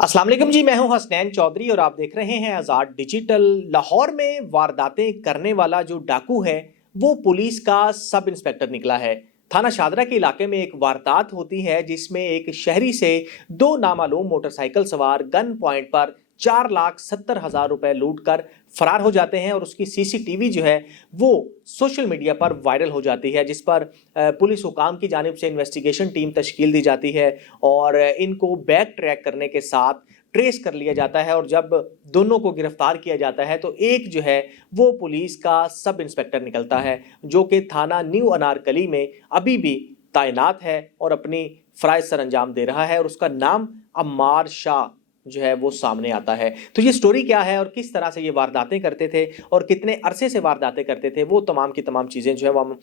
अस्सलाम वालेकुम जी, मैं हूं हसनैन चौधरी और आप देख रहे हैं आज़ाद डिजिटल। लाहौर में वारदातें करने वाला जो डाकू है वो पुलिस का सब इंस्पेक्टर निकला है। थाना शादरा के इलाके में एक वारदात होती है जिसमें एक शहरी से दो नामालूम मोटरसाइकिल सवार गन पॉइंट पर 4,70,000 रुपए लूट कर फरार हो जाते हैं और उसकी सीसीटीवी जो है वो सोशल मीडिया पर वायरल हो जाती है, जिस पर पुलिस हुकाम की जानिब से इन्वेस्टिगेशन टीम तश्कील दी जाती है और इनको बैक ट्रैक करने के साथ ट्रेस कर लिया जाता है। और जब दोनों को गिरफ्तार किया जाता है तो एक जो है वो पुलिस का सब इंस्पेक्टर निकलता है जो कि थाना न्यू अनारकली में अभी भी तैनात है और अपनी फ़राइज़ सर अंजाम दे रहा है और उसका नाम अम्मार शाह जो है वो सामने आता है। तो ये स्टोरी क्या है और किस तरह से ये वारदातें करते थे और कितने अरसे से वारदातें करते थे, वो तमाम की तमाम चीज़ें जो है वो हम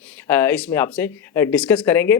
इसमें आपसे डिस्कस करेंगे।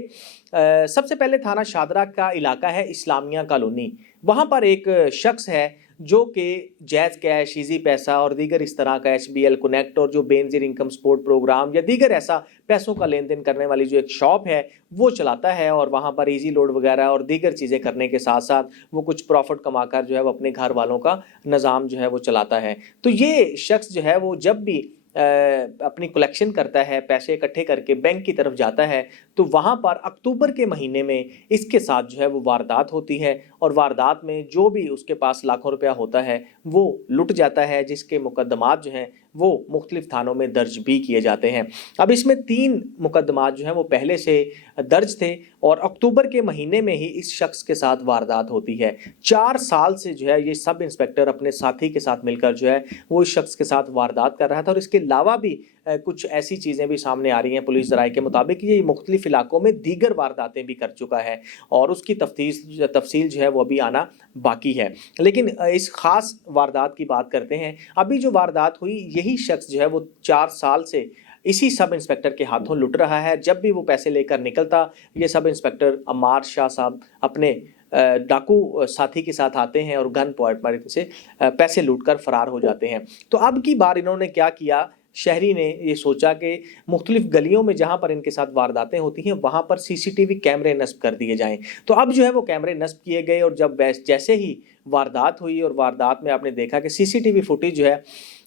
सबसे पहले थाना शादरा का इलाका है इस्लामिया कॉलोनी। वहाँ पर एक शख्स है जो कि जैज़ कैश, ईजी पैसा और दीगर इस तरह का एचबीएल कनेक्ट और जो बेनज़ीर इनकम सपोर्ट प्रोग्राम या दीगर ऐसा पैसों का लेन देन करने वाली जो एक शॉप है वो चलाता है और वहाँ पर इजी लोड वगैरह और दीगर चीज़ें करने के साथ साथ वो कुछ प्रॉफिट कमाकर जो है वो अपने घर वालों का निज़ाम जो है वो चलाता है। तो ये शख्स जो है वो जब भी अपनी कलेक्शन करता है, पैसे इकट्ठे करके बैंक की तरफ जाता है, तो वहाँ पर अक्टूबर के महीने में इसके साथ जो है वो वारदात होती है और वारदात में जो भी उसके पास लाखों रुपया होता है वो लुट जाता है, जिसके मुकदमात जो हैं वो मुख्तलिफ थानों में दर्ज भी किए जाते हैं। अब इसमें 3 मुकदमात जो हैं वो पहले से दर्ज थे और अक्टूबर के महीने में ही इस शख्स के साथ वारदात होती है। 4 साल से जो है ये सब इंस्पेक्टर अपने साथी के साथ मिलकर जो है वो इस शख्स के साथ वारदात कर रहा था और इसके अलावा भी कुछ ऐसी चीज़ें भी सामने आ रही हैं पुलिस ज़राए के मुताबिक ये मुख्तलिफ इलाकों में दीगर वारदातें भी कर चुका है और उसकी तफसील जो है वो अभी आना बाकी है। लेकिन इस ख़ास वारदात की बात करते हैं। अभी जो वारदात हुई, यही शख्स जो है वो 4 साल से इसी सब इंस्पेक्टर के हाथों लुट रहा है। जब भी वो पैसे लेकर निकलता, ये सब इंस्पेक्टर अम्मार शाह साहब अपने डाकू साथी के साथ आते हैं और गन पॉइंट पर इनसे पैसे लूटकर फरार हो जाते हैं। तो अब की बार इन्होंने क्या किया, शहरी ने ये सोचा कि मुख्तलिफ गलियों में जहाँ पर इनके साथ वारदातें होती हैं वहाँ पर सीसीटीवी कैमरे नस्ब कर दिए जाएं। तो अब जो है वो कैमरे नस्ब किए गए और जब जैसे ही वारदात हुई और वारदात में आपने देखा कि सीसीटीवी फुटेज जो है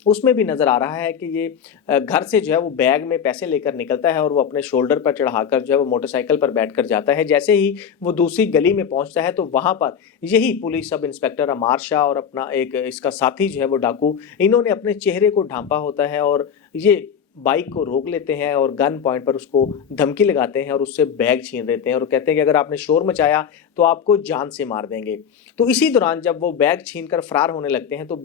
उसमें भी नज़र आ रहा है कि ये घर से जो है वो बैग में पैसे लेकर निकलता है और वो अपने शोल्डर पर चढ़ाकर जो है वो मोटरसाइकिल पर बैठकर जाता है। जैसे ही वो दूसरी गली में पहुंचता है तो वहाँ पर यही पुलिस सब इंस्पेक्टर अमार शाह और अपना एक इसका साथी जो है वो डाकू, इन्होंने अपने चेहरे को ढांपा होता है और ये बाइक को रोक लेते हैं और गन पॉइंट पर उसको धमकी लगाते हैं और उससे बैग छीन लेते हैं और कहते हैं कि अगर आपने शोर मचाया तो आपको जान से मार देंगे। तो इसी दौरान जब वो बैग छीन कर फरार होने लगते हैं तो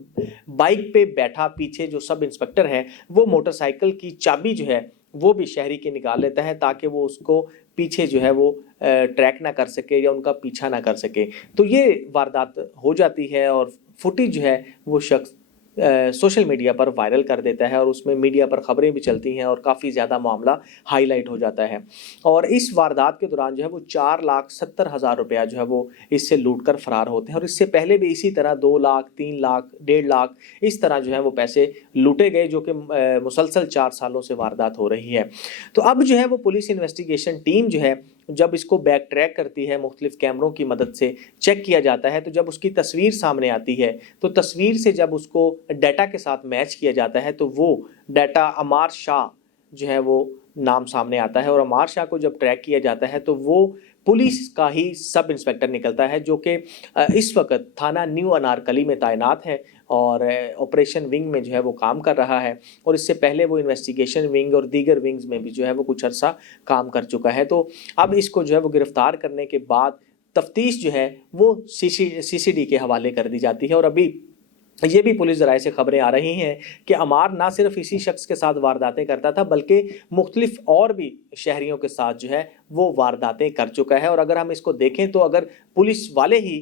बाइक पे बैठा पीछे जो सब इंस्पेक्टर है वो मोटरसाइकिल की चाबी जो है वो भी शहरी के निकाल लेता है ताकि वो उसको पीछे जो है वो ट्रैक ना कर सके या उनका पीछा ना कर सके। तो ये वारदात हो जाती है और फुटेज जो है वो शख्स सोशल मीडिया पर वायरल कर देता है और उसमें मीडिया पर ख़बरें भी चलती हैं और काफ़ी ज़्यादा मामला हाईलाइट हो जाता है। और इस वारदात के दौरान जो है वो 4,70,000 रुपया जो है वो इससे लूट कर फरार होते हैं और इससे पहले भी इसी तरह 2 लाख, 3 लाख, 1.5 लाख इस तरह जो है वो पैसे लूटे गए, जो कि मुसलसल 4 सालों से वारदात हो रही है। तो अब जो है वो पुलिस इन्वेस्टिगेशन टीम जो है जब इसको बैक ट्रैक करती है, मुख्तलिफ कैमरों की मदद से चेक किया जाता है, तो जब उसकी तस्वीर सामने आती है तो तस्वीर से जब उसको डाटा के साथ मैच किया जाता है तो वो डाटा अमार शाह जो है वो नाम सामने आता है और अमार शाह को जब ट्रैक किया जाता है तो वो पुलिस का ही सब इंस्पेक्टर निकलता है जो कि इस वक्त थाना न्यू अनारकली में तैनात है और ऑपरेशन विंग में जो है वो काम कर रहा है और इससे पहले वो इन्वेस्टिगेशन विंग और दीगर विंग्स में भी जो है वो कुछ अर्सा काम कर चुका है। तो अब इसको जो है वो गिरफ्तार करने के बाद तफ्तीश जो है वो सीसीडी के हवाले कर दी जाती है। और अभी ये भी पुलिस ज़राए से खबरें आ रही हैं कि अमार ना सिर्फ इसी शख्स के साथ वारदातें करता था बल्कि मुख्तलिफ और भी शहरियों के साथ जो है वो वारदातें कर चुका है। और अगर हम इसको देखें तो अगर पुलिस वाले ही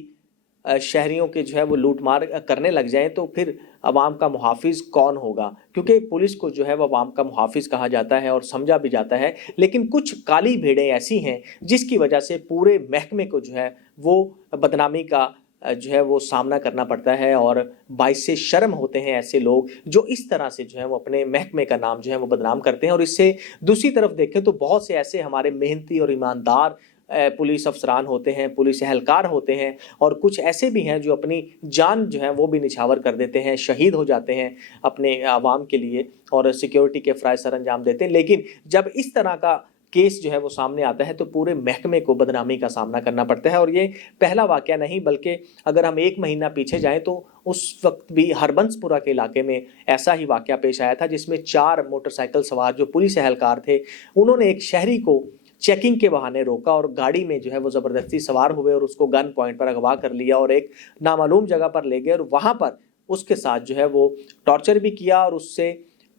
शहरियों के जो है वो लूट मार करने लग जाएं तो फिर अवाम का मुहाफिज कौन होगा, क्योंकि पुलिस को जो है वो अवाम का मुहाफिज कहा जाता है और समझा भी जाता है। लेकिन कुछ काली भेड़ें ऐसी हैं जिसकी वजह से पूरे महकमे को जो है वो बदनामी का जो है वो सामना करना पड़ता है और बाइस से शर्म होते हैं ऐसे लोग जो इस तरह से जो है वो अपने महकमे का नाम जो है वो बदनाम करते हैं। और इससे दूसरी तरफ देखें तो बहुत से ऐसे हमारे मेहनती और ईमानदार पुलिस अफसरान होते हैं, पुलिस एहलकार होते हैं और कुछ ऐसे भी हैं जो अपनी जान जो है वो भी निछावर कर देते हैं, शहीद हो जाते हैं अपने आवाम के लिए और सिक्योरिटी के फ़राइज़ सर अंजाम देते हैं। लेकिन जब इस तरह का केस जो है वो सामने आता है तो पूरे महकमे को बदनामी का सामना करना पड़ता है। और ये पहला वाक़या नहीं, बल्कि अगर हम 1 महीना पीछे जाएँ तो उस वक्त भी हरबंसपुरा के इलाके में ऐसा ही वाक़या पेश आया था, जिसमें 4 मोटरसाइकिल सवार जो पुलिस एहलकार थे, उन्होंने एक शहरी को चेकिंग के बहाने रोका और गाड़ी में जो है वो ज़बरदस्ती सवार हुए और उसको गन पॉइंट पर अगवा कर लिया और एक नामालूम जगह पर ले गए और वहाँ पर उसके साथ जो है वो टॉर्चर भी किया और उससे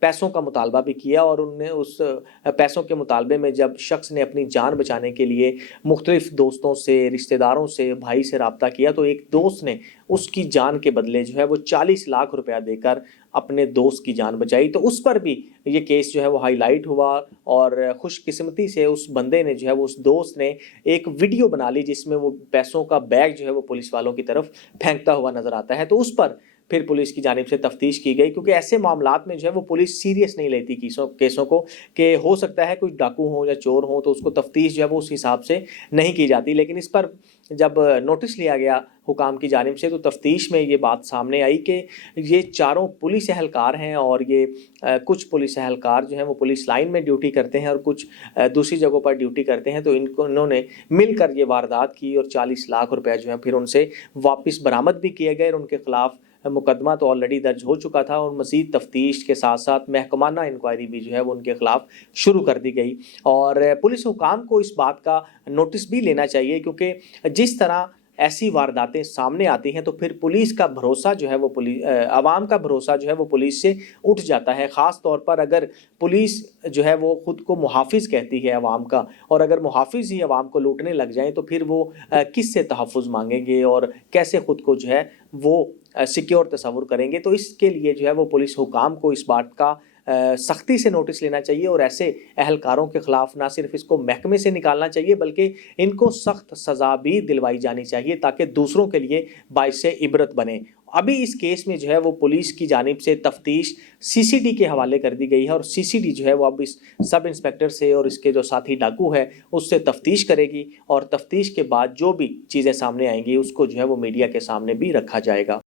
पैसों का मुतालबा भी किया। और उनने उस पैसों के मुतालबे में जब शख्स ने अपनी जान बचाने के लिए मुख्तलिफ दोस्तों से, रिश्तेदारों से, भाई से रब्ता किया तो एक दोस्त ने उसकी जान के बदले जो है वो 40 लाख रुपया देकर अपने दोस्त की जान बचाई। तो उस पर भी ये केस जो है वो हाईलाइट हुआ और खुशकिस्मती से उस बंदे ने जो है वो, उस दोस्त ने एक वीडियो बना ली जिसमें वो पैसों का बैग जो है वो पुलिस वालों की तरफ फेंकता हुआ नज़र आता है। तो उस पर फिर पुलिस की जानिब से तफ्तीश की गई, क्योंकि ऐसे मामलात में जो है वो पुलिस सीरियस नहीं लेती केसों को, कि हो सकता है कोई डाकू हो या चोर हो तो उसको तफ्तीश जो है वो उस हिसाब से नहीं की जाती। लेकिन इस पर जब नोटिस लिया गया हुकाम की जानिब से तो तफ्तीश में ये बात सामने आई कि ये चारों पुलिस एहलकार हैं और ये कुछ पुलिस एहलकार जो हैं वो पुलिस लाइन में ड्यूटी करते हैं और कुछ दूसरी जगहों पर ड्यूटी करते हैं। तो इन्होंने मिलकर ये वारदात की और 40 लाख रुपया जो है फिर उनसे वापस बरामद भी किए गए और उनके खिलाफ मुकदमा तो ऑलरेडी दर्ज हो चुका था और मज़ीद तफ्तीश के साथ साथ महकमाना इंक्वायरी भी जो है वो उनके खिलाफ शुरू कर दी गई। और पुलिस हुकाम को इस बात का नोटिस भी लेना चाहिए, क्योंकि जिस तरह ऐसी वारदातें सामने आती हैं तो फिर पुलिस का भरोसा जो है वो आवाम का भरोसा जो है वो पुलिस से उठ जाता है। ख़ास तौर पर अगर पुलिस जो है वो ख़ुद को मुहाफ़िज़ कहती है आवाम का, और अगर मुहाफ़िज़ ही आवाम को लूटने लग जाएँ तो फिर वो किस से तहफ़्फ़ुज़ मांगेंगे और कैसे ख़ुद को जो है वो सिक्योर तस्वुर करेंगे। तो इसके लिए जो है वो पुलिस हुकाम को इस बात का सख्ती से नोटिस लेना चाहिए और ऐसे अहलकारों के ख़िलाफ़ ना सिर्फ इसको महकमे से निकालना चाहिए बल्कि इनको सख्त सज़ा भी दिलवाई जानी चाहिए ताकि दूसरों के लिए बाइस इबरत बने। अभी इस केस में जो है वो पुलिस की जानिब से तफ्तीश सीसीडी के हवाले कर दी गई है और सीसीडी जो है वो अब इस सब इंस्पेक्टर से और इसके जो साथी डाकू है उससे तफ्तीश करेगी और तफ्तीश के बाद जो भी चीज़ें सामने आएंगी उसको जो है वो मीडिया के सामने भी रखा जाएगा।